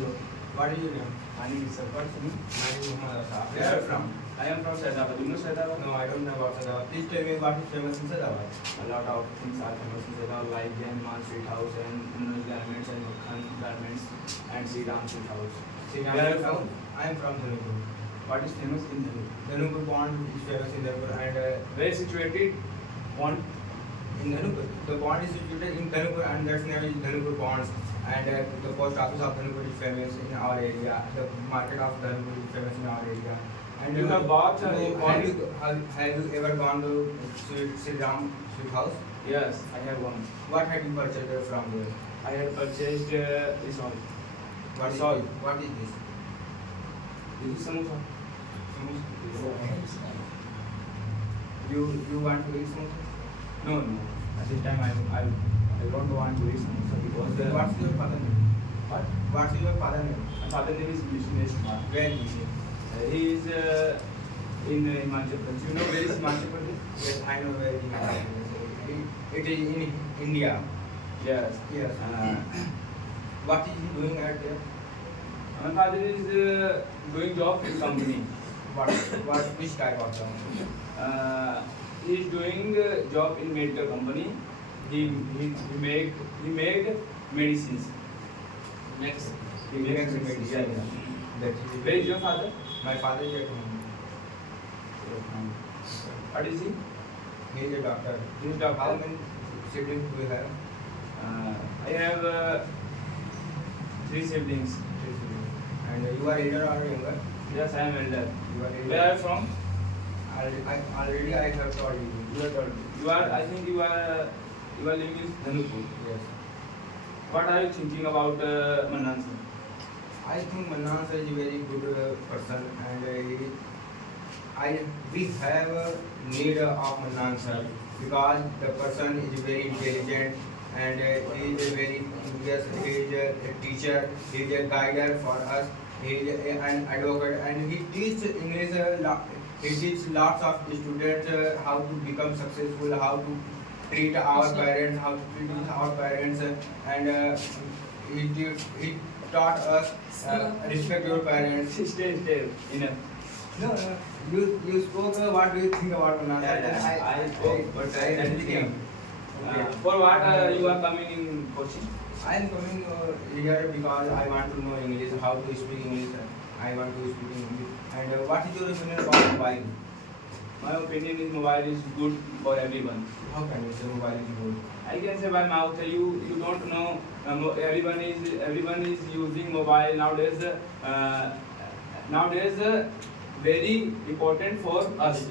Hello. What is your name? My name is Sarfar Singh. My name is Muhammad Asaf. Where are you from? I am from Saidabad. Do you know Saidabad? No, I don't know about Saidabad. Please tell me what is famous in Saidabad. A lot of things are famous in Saidabad like Jain Man Street House and Manoj Garments and Makhan Garments and Sri Ram Street House. See, Where are you from? I am from Dhanupur. What is famous in Dhanupur? Dhanupur pond is famous in Dhanupur and Where is situated? Pond. in Dhanupur. The pond is situated in Dhanupur and that's name is Dhanupur Ponds. And the post office of Dhanupur is famous in our area. The market of Dhanupur is famous in our area. And You have bought a have you ever gone to Sri Ram Street House? Yes, I have one. What have you purchased from there? I had purchased this one. What is Sorry. What is this? This is samosa. You want to eat samosa? No, no. At this time I don't want to eat samosa because What's your father name? what? What's your father name? My father name is Vishnesh Kumar. Where is he? He is in Himachal Pradesh. You know where is Himachal Pradesh? Yes, I know where he is. It is in India. Yes. Yes. What is he doing at there? My father is doing job in company. Which type of job? He is doing job in medical company. He make medicines. Makes He makes medicine. Yeah. That is Where is your father? My father is at home. What is he? He is a doctor. He is How doctor. many siblings do you have? I have 3 siblings. And you are elder or younger? Yes, I am elder. You are Where are you from? Already I have told you. You are third. You are. I think you are living in Dhanupur. Yes. What are you thinking about Manan sir? I think Manan sir is a very good person and we have a need of Manan sir because the person is very intelligent and he is a very yes, he is a teacher, he is a guider for us, he is an advocate and he teaches English he teaches lots of students how to become successful, how to treat our parents, how to treat our parents and he taught us respect your parents. Stay. Enough. No, you spoke. What do you think about Manan? I spoke, but I am didn't think. Okay. For what you are coming in Kochi? I am coming here because I want to know English, how to speak English. I want to speak English. And what is your opinion about mobile? My opinion is mobile is good for everyone. How can you say mobile is good? I can say by mouth. You don't know. Everyone is using mobile nowadays. Nowadays, very important for us.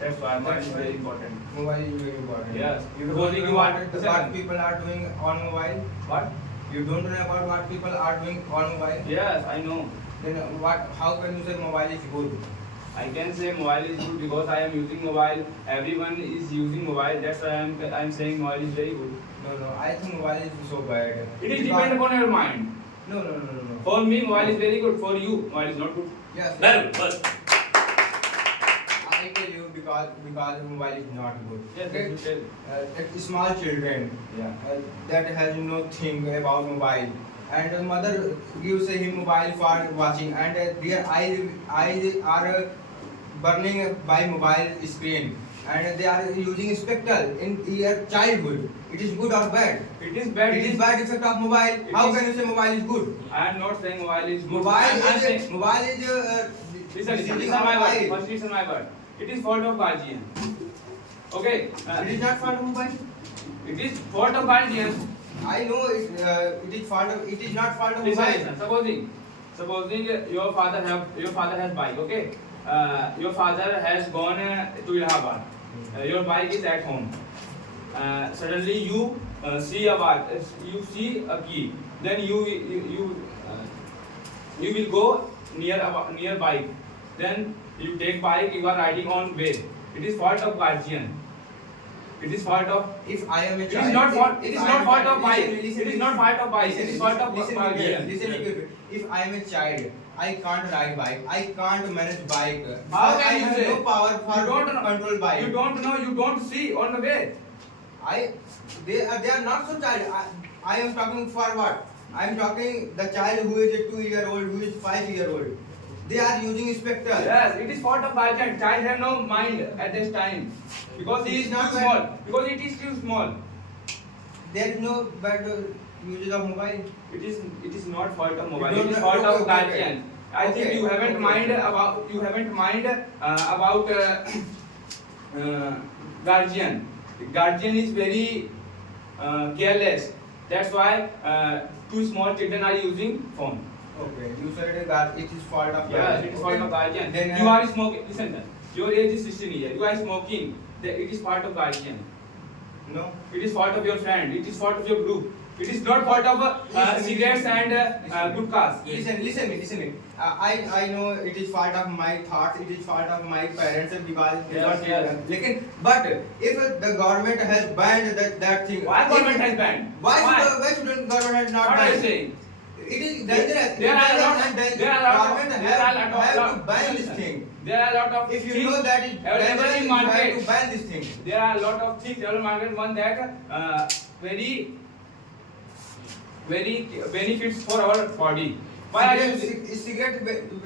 That's why mobile is very important. Mobile is very important. Yes. You Because don't you know want- what people are doing on mobile. What? You don't know about what people are doing on mobile. Yes, I know. Then what? How can you say mobile is good? I can say mobile is good because I am using mobile. Everyone is using mobile. That's why I'm saying mobile is very good. No. I think mobile is so bad. It is depend upon your mind. No. For me, mobile is very good. For you, mobile is not good. Yes. Very good. First. I tell you because mobile is not good. Yes, Okay? you tell. Small children Yeah. that has no thing about mobile and mother gives him mobile for watching and their eyes are burning by mobile screen and they are using spectacle in their childhood. It is good or bad? It is bad. It is bad effect of mobile. It How is- can you say mobile is good? I am not saying mobile is good. Mobile I'm saying, is listen, deceiving listen my our word. eyes. First listen my word. It is fault of guardian. Okay. It is not fault of mobile. It is fault of guardian. I know it is fault of. It is not fault of Listen, mobile. listen. Supposing your father has bike. Okay. Your father has gone to Allahabad. Your bike is at home. Suddenly you see a bike. You see a key. Then you will go near bike. Then you take bike. You are riding on way. It is fault of guardian. It is fault of. If I am a It child, is not fault. It if is I not am fault a of bike. listen, listen, It is not fault of bike. It is fault of listen, guardian. listen. If I am a child, I can't ride bike. I can't manage bike. How I can you have say? no power for You don't know. control bike. You don't know. You don't see on the way. They are not so child. I am talking for what? I'm talking the child who is a 2-year-old, who is 5-year-old. They are using spectacles. Yes, it is fault of guardian. Child have no mind at this time because he is Not too small. Because it is too small. There is no bad usage of mobile. It is not fault of mobile. You It don't is know- fault okay, of okay, guardian. I think Okay, you haven't okay. mind about guardian. Guardian is very careless. That's why two small children are using phone. Okay, you said that it is fault of Yes, it is fault of guardian. Then You are smoking. Listen, sir. Your age is 16 years. You are smoking. It is part of guardian. no. It is fault of your friend. It is fault of your group. It is not fault of cigarettes and gutkhas. Listen me. I know it is fault of my thoughts. It is fault of my parents because they Yes, don't yes. Lekin, but if the government has banned that thing, Why if- government has banned? Why shouldn't government not What are you ban? saying? It is dangerous. There are a lot. Government have to ban this thing. There are a lot of If you things know that it available dangerous, in you have market. to ban this thing. There are a lot of things available in market. One that very benefits for our body. Why are you? Cigarette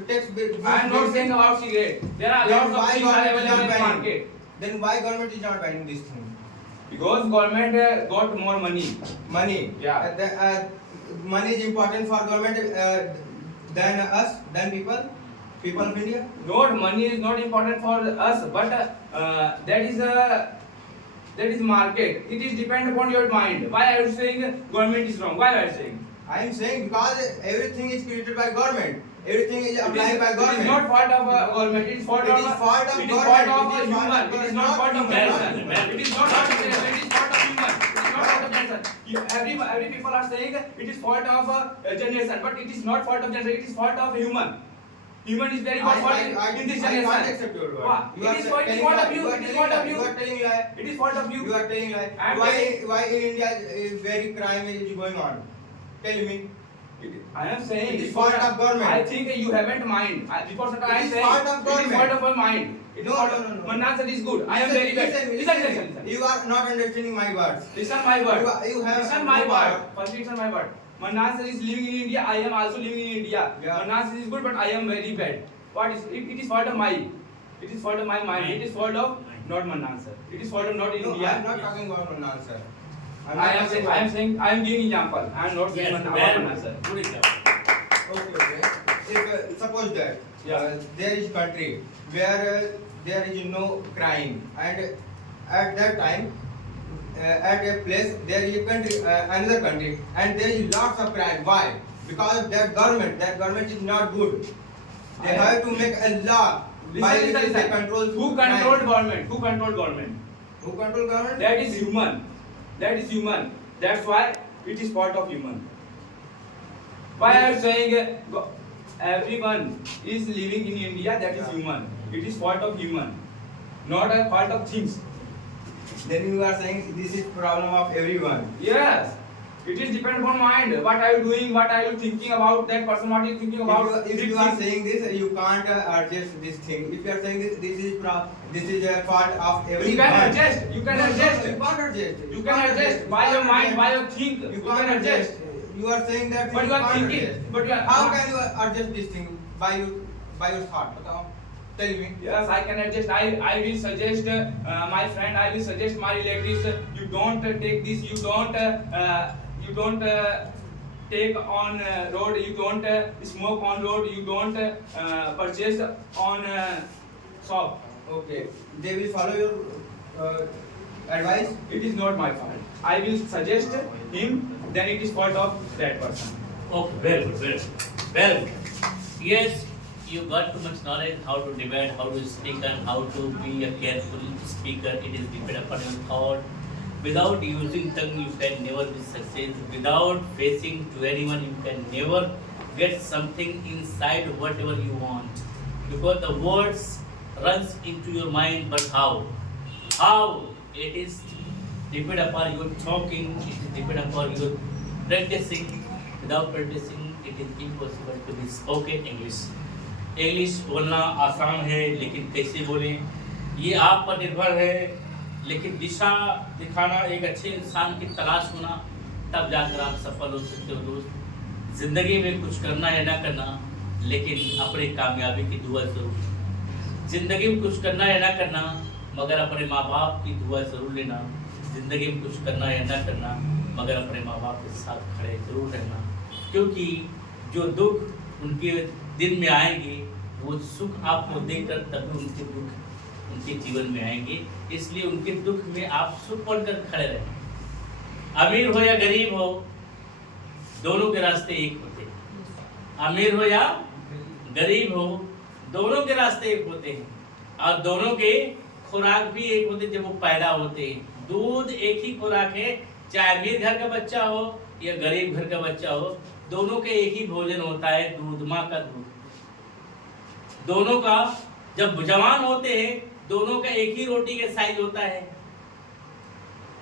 takes. I am not saying about cigarette. There are Then lots why of things government is available not in banning? market. Then why government is not banning this thing? Because government got more money. Money. Yeah. Money is important for government than us, than people of India. Not money is not important for us, but that is market. It is depend upon your mind. Why are you saying government is wrong? Why are you saying? I am saying because everything is created by government. Everything is applied by It government. is not fault of government. It is fault It of is fault of it is fault government. of It is human. fault of It is not not fault of human. person. It is not fault of person. It is fault of human. It is not fault of generation. Every people are saying it is fault of generation, but it is not fault of generation. It is fault of human. Human is very much fault in this I can't generation. accept your word. Why? You It are is fault telling of lie. you. You are It is telling fault of lie. you. You are telling lie. It is fault of you. You are telling lie. I am Why in India is very crime is going on? Tell me. I am saying It is fault of government. I think you haven't mind. Before that I am It is saying fault of it is government. fault of our mind. It is No, fault no, of- no, no. Mannan sir is good. I am very bad. Listen. You are not understanding my words. Listen my word. You have Listen my no word. power. First listen my word. Mannan sir is living in India. I am also living in India. Yeah. Mannan sir is good, but I am very bad. What is it? It is fault of my. It is fault of my mind. It is fault of not Mannan sir. It is fault of not No, India. I am not talking about an answer. I am saying I am giving example. I am not saying Mannan sir. Good example. Okay. If suppose that Yeah. there is country where there is no crime, and at that time at a place there is a country, another country, and there is lots of crime. Why? Because that government is not good. They have to make a law by which they control Who crime. controlled government? Who controlled government? Who control government? That is human. That is human. That's why it is part of human. Why I am saying everyone is living in India, that is human. It is part of human, not a part of things. Then you are saying this is problem of everyone. Yes, it is depend upon mind. What are you doing? What are you thinking about that person? What are you thinking about? If you are saying this, you can't adjust this thing. If you are saying this is a part of everyone. You can adjust. You can No, adjust. You can't adjust. You can adjust by your mind, by your think. You You can't can adjust. You are saying that But you are can't thinking. adjust. But you are. How can you adjust this thing by your thought? बताओ. Tell me. Yes, I can adjust. I will suggest my friend. I will suggest my relatives. You don't take this. You don't take on road. You don't smoke on road. You don't purchase on shop. Okay. They will follow your advice. It is not my fault. I will suggest him. Then it is fault of that person. Okay, very good, very good. Very good. Yes, you got too much knowledge how to debate, how to speak, and how to be a careful speaker. It is depend upon your thought. Without using tongue, you can never be success. Without facing to anyone, you can never get something inside whatever you want. Because the words runs into your mind, but how? How it is depend upon your talking. It is depend upon your practicing. Without practicing, it is impossible to be spoken English. English बोलना आसान है लेकिन कैसे बोलें ये आप पर निर्भर है, लेकिन दिशा दिखाना एक अच्छे इंसान की तलाश होना, तब जाकर आप सफल हो सकते हो दोस्त। जिंदगी में कुछ करना या ना करना, लेकिन अपनी कामयाबी की दुआ जरूर। जिंदगी में कुछ करना या ना करना, मगर अपने माँ बाप की दुआ जरूर लेना। जिंदगी में कुछ करना या ना करना, मगर अपने माँ बाप के साथ खड़े जरूर रहना, क्योंकि जो दुख उनके दिन में आएंगे वो सुख आपको देकर तभी उनके दुख उनके जीवन में आएंगे। इसलिए उनके दुख में आप सुख बनकर खड़े रहें। अमीर हो या गरीब हो, दोनों के रास्ते एक होते हैं। अमीर हो या गरीब हो, दोनों के रास्ते एक होते हैं, और दोनों के खुराक भी एक होते हैं। जब वो पैदा होते हैं, दूध एक ही खुराक है, चाहे अमीर घर का बच्चा हो या गरीब घर का बच्चा हो, दोनों के एक ही भोजन होता है, दूध, माँ का दूध। दोनों का जब जवान होते हैं, दोनों का एक ही रोटी का साइज होता है,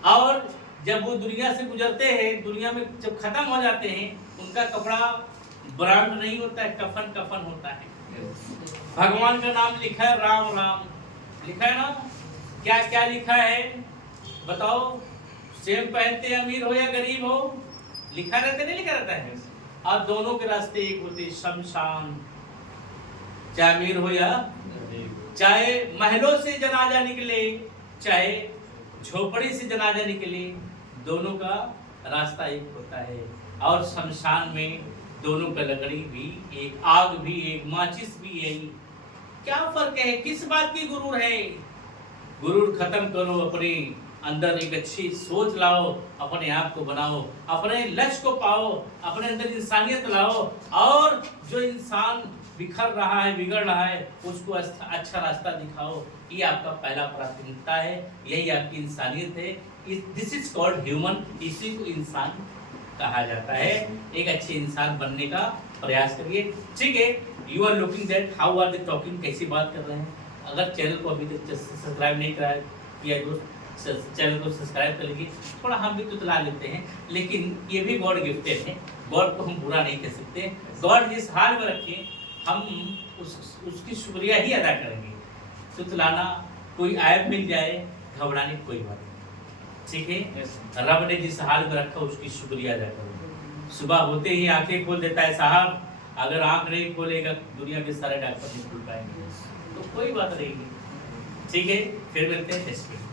और जब वो दुनिया से गुजरते हैं, दुनिया में जब खत्म हो जाते हैं, उनका कपड़ा ब्रांड नहीं होता है, कफन कफन होता है। भगवान का नाम लिखा है राम राम, लिखा है ना? क्या क्या लिखा है बताओ? सेम पहनते हैं, अमीर हो या गरीब हो, लिखा रहता नहीं लिखा रहता है? और दोनों के रास्ते एक होते, शमशान। चाहे अमीर हो या चाहे महलों से जनाजा निकले, चाहे झोपड़ी से जनाजा निकले, दोनों का रास्ता एक होता है। और शमशान में दोनों का लकड़ी भी एक, आग भी एक, माचिस भी एक। क्या फर्क है? किस बात की गुरूर है? गुरूर खत्म करो, अपने अंदर एक अच्छी सोच लाओ, अपने आप को बनाओ, अपने लक्ष्य को पाओ, अपने अंदर इंसानियत लाओ, और जो इंसान बिखर रहा है, बिगड़ रहा है, उसको अच्छा रास्ता दिखाओ। ये आपका पहला प्राथमिकता है, यही आपकी इंसानियत है। This is called human. इसी को इंसान कहा जाता है। एक अच्छे इंसान बनने का प्रयास करिए, ठीक है? You are looking that how are they talking, कैसी बात कर रहे हैं। अगर चैनल को अभी तक सब्सक्राइब नहीं किया दोस्त, चैनल को सब्सक्राइब कर लीजिए। थोड़ा हम भी तुतला लेते हैं, लेकिन ये भी गॉड गिफ्टेड है, गॉड को हम बुरा नहीं कह सकते। गॉड जिस हाल में रखे, हम उसकी शुक्रिया ही अदा करेंगे। तुतलाना, कोई ऐप मिल जाए, घबराने की कोई बात नहीं, ठीक है? रब ने जिस हाल में रखा उसकी शुक्रिया अदा करो। सुबह होते ही आंखें खोल देता है साहब, अगर आंख नहीं खोलेगा दुनिया के सारे डॉक्टर नहीं खुल पाएंगे, तो कोई बात नहीं, ठीक है? फिर मिलते हैं नेक्स्ट वीक।